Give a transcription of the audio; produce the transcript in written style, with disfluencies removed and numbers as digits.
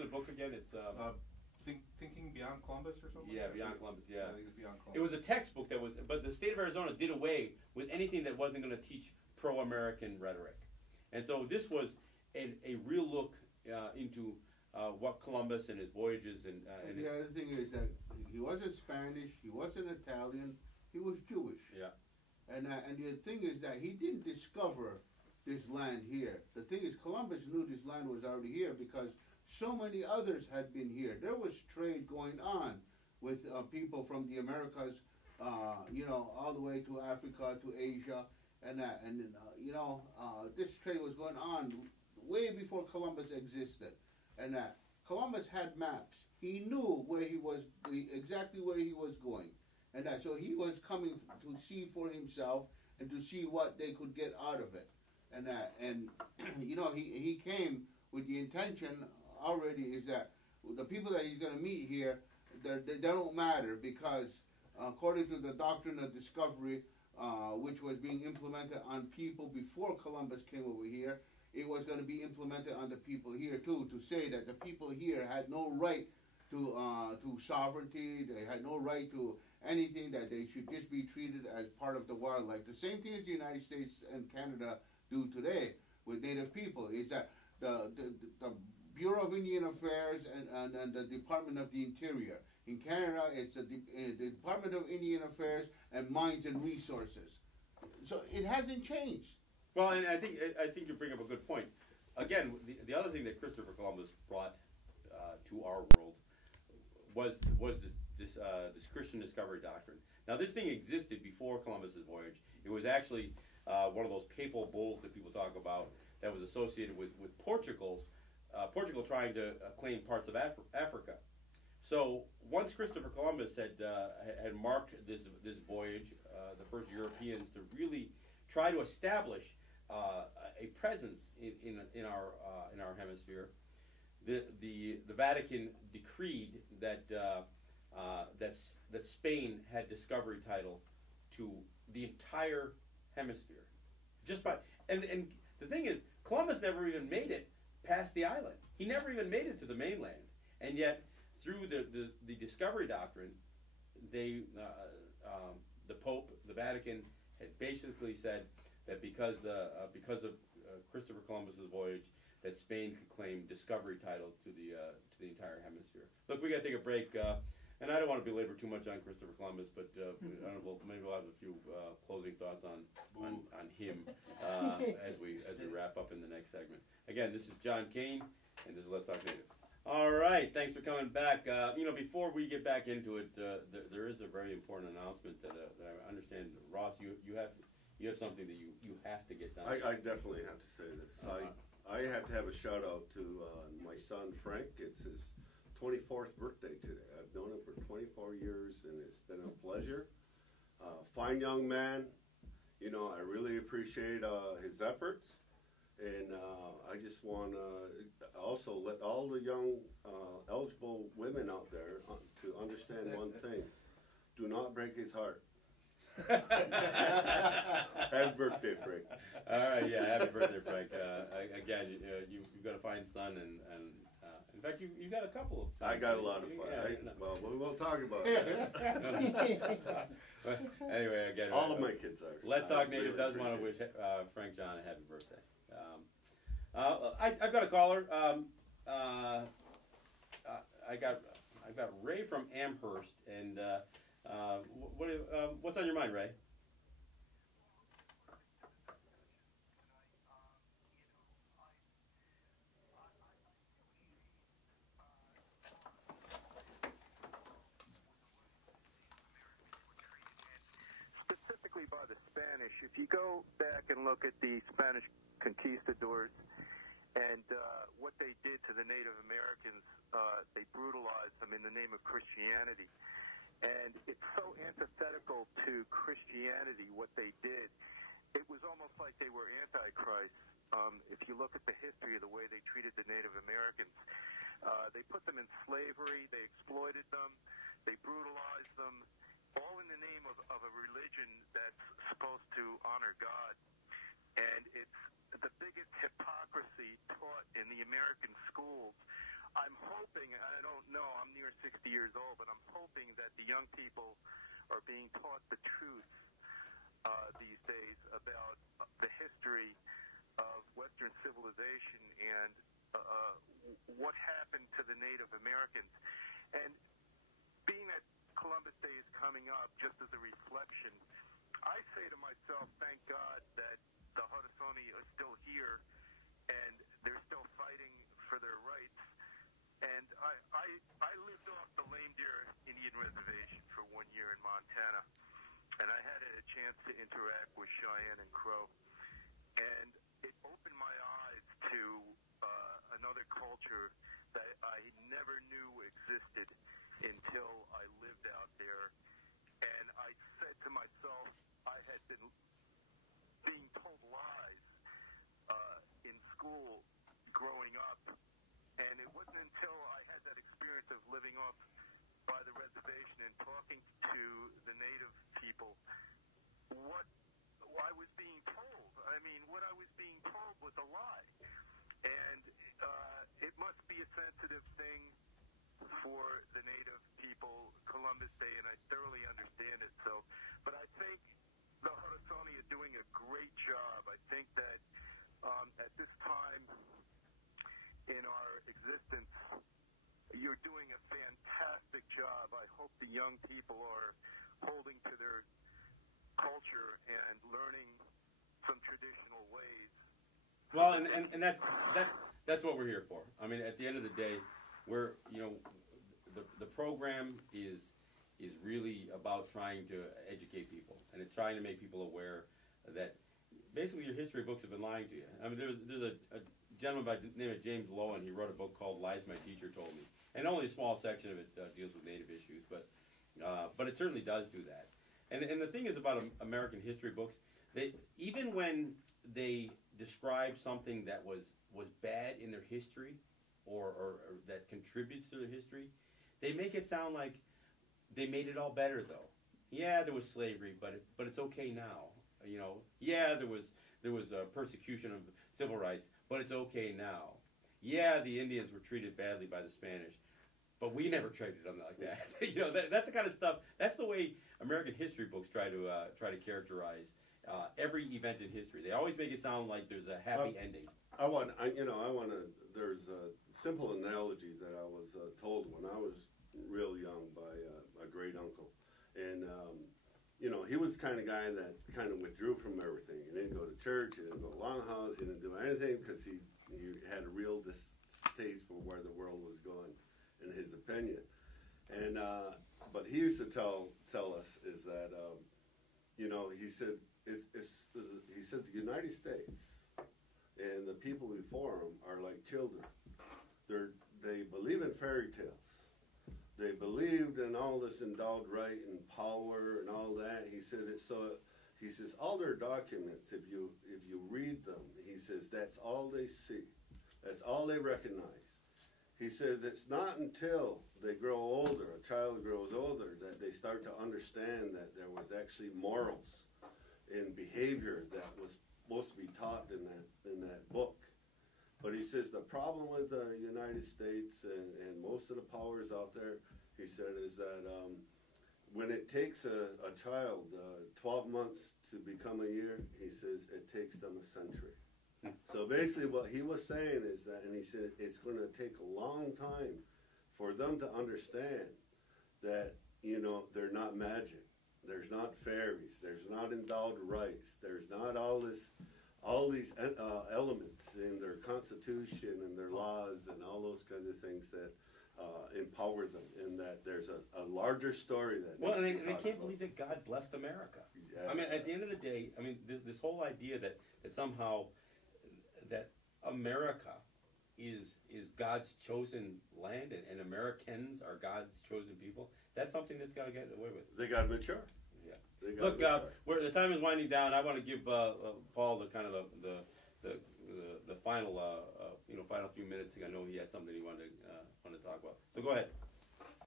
the book again? It's Thinking Beyond Columbus or something. Yeah, like that? Beyond Columbus. Yeah, I think it's Beyond Columbus. it was a textbook that was, but the state of Arizona did away with anything that wasn't going to teach pro-American rhetoric, and so this was a real look into what Columbus and his voyages and the other thing is that he wasn't Spanish, he wasn't Italian, he was Jewish. Yeah. And the thing is that he didn't discover this land here. The thing is, Columbus knew this land was already here because so many others had been here. There was trade going on with people from the Americas, all the way to Africa, to Asia, this trade was going on way before Columbus existed. And Columbus had maps. He knew where he was, exactly where he was going. And so he was coming to see for himself and to see what they could get out of it. And he came with the intention already is that the people that he's going to meet here, they don't matter because according to the doctrine of discovery, which was being implemented on people before Columbus came over here, it was going to be implemented on the people here too, to say that the people here had no right to sovereignty, they had no right to anything, that they should just be treated as part of the wildlife. The same thing as the United States and Canada do today with Native people, is that the Bureau of Indian Affairs and the Department of the Interior. In Canada, it's the Department of Indian Affairs and Mines and Resources. So it hasn't changed. Well, and I think you bring up a good point. Again, the other thing that Christopher Columbus brought to our world was this Christian discovery doctrine. Now, this thing existed before Columbus's voyage. It was actually one of those papal bulls that people talk about that was associated with Portugal trying to claim parts of Africa. So once Christopher Columbus had marked this voyage, the first Europeans to really try to establish a presence in our hemisphere, the Vatican decreed that Spain had discovery title to the entire hemisphere. And the thing is, Columbus never even made it past the island. He never even made it to the mainland, and yet through the discovery doctrine, the Pope, the Vatican, had basically said that because of Christopher Columbus's voyage, that Spain could claim discovery title to the entire hemisphere. Look, we got to take a break, and I don't want to belabor too much on Christopher Columbus, but I don't know, maybe we'll have a few closing thoughts on him as we wrap up in the next segment. Again, this is John Kane, and this is Let's Talk Native. All right, thanks for coming back. Before we get back into it, there is a very important announcement that I understand, Ross, you have something that you have to get done. I definitely have to say this. I have to have a shout out to my son Frank. It's his 24th birthday today. I've known him for 24 years, and it's been a pleasure. Fine young man. I really appreciate his efforts. And I just want to also let all the young eligible women out there to understand one thing. Do not break his heart. Happy birthday, Frank. All right, yeah, happy birthday, Frank. Again, you've got a fine son, and in fact, you got a couple of. I got a lot of fun. Yeah, well, we won't talk about that. Anyway, again, all of my kids are. Let's Talk Native does want to wish Frank John a happy birthday. I've got a caller. I got Ray from Amherst, and what's on your mind, Ray? Specifically by the Spanish. If you go back and look at the Spanish conquistadors and what they did to the Native Americans, they brutalized them in the name of Christianity. And it's so antithetical to Christianity, what they did. It was almost like they were Antichrist. If you look at the history of the way they treated the Native Americans, they put them in slavery, they exploited them, they brutalized them, all in the name of a religion that's supposed to honor God. And it's the biggest hypocrisy taught in the American schools I'm hoping, and I don't know, I'm near 60 years old, but I'm hoping that the young people are being taught the truth these days about the history of Western civilization and what happened to the Native Americans. And being that Columbus Day is coming up, just as a reflection, I say to myself, thank God that the Haudenosaunee are still here and they're still fighting for their rights. And I lived off the Lame Deer Indian Reservation for 1 year in Montana, and I had a chance to interact with Cheyenne and Crow. And it opened my eyes to another culture that I never knew existed until I lived out there. And I said to myself, I had been being told lies in school growing up, and it wasn't until I had that experience of living off by the reservation and talking to the native people what I was being told. I mean, what I was being told was a lie. And it must be a sensitive thing for the native people, Columbus Day, and I thoroughly understand it. So, but I think the Haudenosaunee are doing a great job. I think that at this time in our existence, you're doing a fantastic job. I hope the young people are holding to their culture and learning some traditional ways. Well, and that's what we're here for. I mean, at the end of the day, we're, you know, the program is really about trying to educate people, and it's trying to make people aware that basically your history books have been lying to you. I mean, there's a gentleman by the name of James Lowen. He wrote a book called Lies My Teacher Told Me, and only a small section of it deals with Native issues, but it certainly does do that. And the thing is about American history books, they, even when they describe something that was bad in their history or that contributes to their history, they make it sound like they made it all better, though. Yeah, there was slavery, but it's okay now. You know, yeah, there was persecution of civil rights, but it's okay now. Yeah, the Indians were treated badly by the Spanish, but we never treated them like that. You know, that's the kind of stuff. That's the way American history books try to characterize every event in history. They always make it sound like there's a happy ending. There's a simple analogy that I was told when I was real young by a great uncle, and he was the kind of guy that kind of withdrew from everything. He didn't go to church, he didn't go to longhouse, he didn't do anything because he had a real distaste for where the world was going, in his opinion. And but he used to tell us is that he said he said the United States and the people before them are like children. They believe in fairy tales. They believed in all this endowed right and power and all that. He said it so. He says all their documents, if you read them, he says that's all they see. That's all they recognize. He says it's not until they grow older, a child grows older, that they start to understand that there was actually morals and behavior that was supposed to be taught in that book. But he says the problem with the United States and most of the powers out there, he said, is that when it takes a child 12 months to become a year, he says it takes them a century. So basically what he was saying is that, and he said it's going to take a long time for them to understand that, they're not magic. There's not fairies. There's not endowed rights. There's not all these elements in their constitution and their laws and all those kinds of things that empower them, and that there's a larger story that. Well, and they can't believe that God blessed America. Yeah. I mean, at the end of the day, I mean, this whole idea that somehow that America is God's chosen land and Americans are God's chosen people, that's something that's got to get away with. They got to mature. Yeah. Look, the time is winding down. I want to give Paul the kind of the final final few minutes. I know he had something he wanted to talk about. So go ahead.